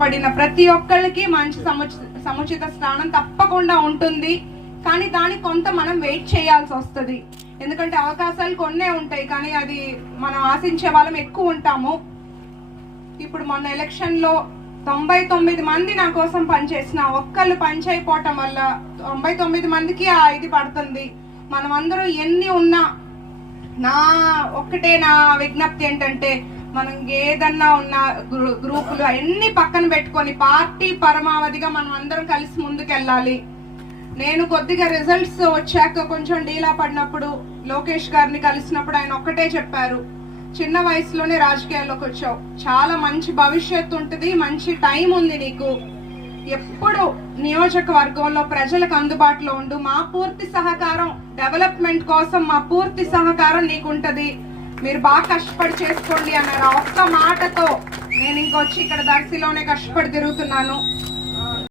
పడిన ప్రతి ఒక్కరికి మంచి సముచిత స్థానం తప్పకుండా ఉంటుంది. కానీ దానికి కొంత మనం వెయిట్ చేయాల్సి వస్తుంది. ఎందుకంటే అవకాశాలు కొన్నే ఉంటాయి, కానీ అది మనం ఆశించే వాళ్ళం ఎక్కువ ఉంటాము. ఇప్పుడు మొన్న ఎలక్షన్ లో 99 మంది నా కోసం పనిచేసిన ఒక్కళ్ళు పనిచేయపోవటం వల్ల 99 మందికి ఆ ఇది పడుతుంది. మనం అందరూ ఎన్ని ఉన్నా నా విజ్ఞప్తి ఏంటంటే, మనం ఏదన్నా ఉన్న గ్రూపులు అన్ని పక్కన పెట్టుకొని పార్టీ పరమావధిగా మనం అందరం కలిసి ముందుకెళ్ళాలి. నేను కొద్దిగా రిజల్ట్స్ వచ్చాక కొంచెం డీలా పడినప్పుడు లోకేష్ గారిని కలిసినప్పుడు ఆయన ఒక్కటే చెప్పారు, చిన్న వయసులోనే రాజకీయాల్లోకి వచ్చావు, చాలా మంచి భవిష్యత్తు ఉంటుంది, మంచి టైం ఉంది నీకు, ఎప్పుడు నియోజకవర్గంలో ప్రజలకు అందుబాటులో ఉండు, మా పూర్తి సహకారం డెవలప్మెంట్ కోసం మా పూర్తి సహకారం నీకుంటది, మీరు బాగా కష్టపడి చేసుకోండి అన్నారు. ఒక్క మాటతో నేను ఇంకొచ్చి ఇక్కడ దర్శిలోనే కష్టపడి తిరుగుతున్నాను.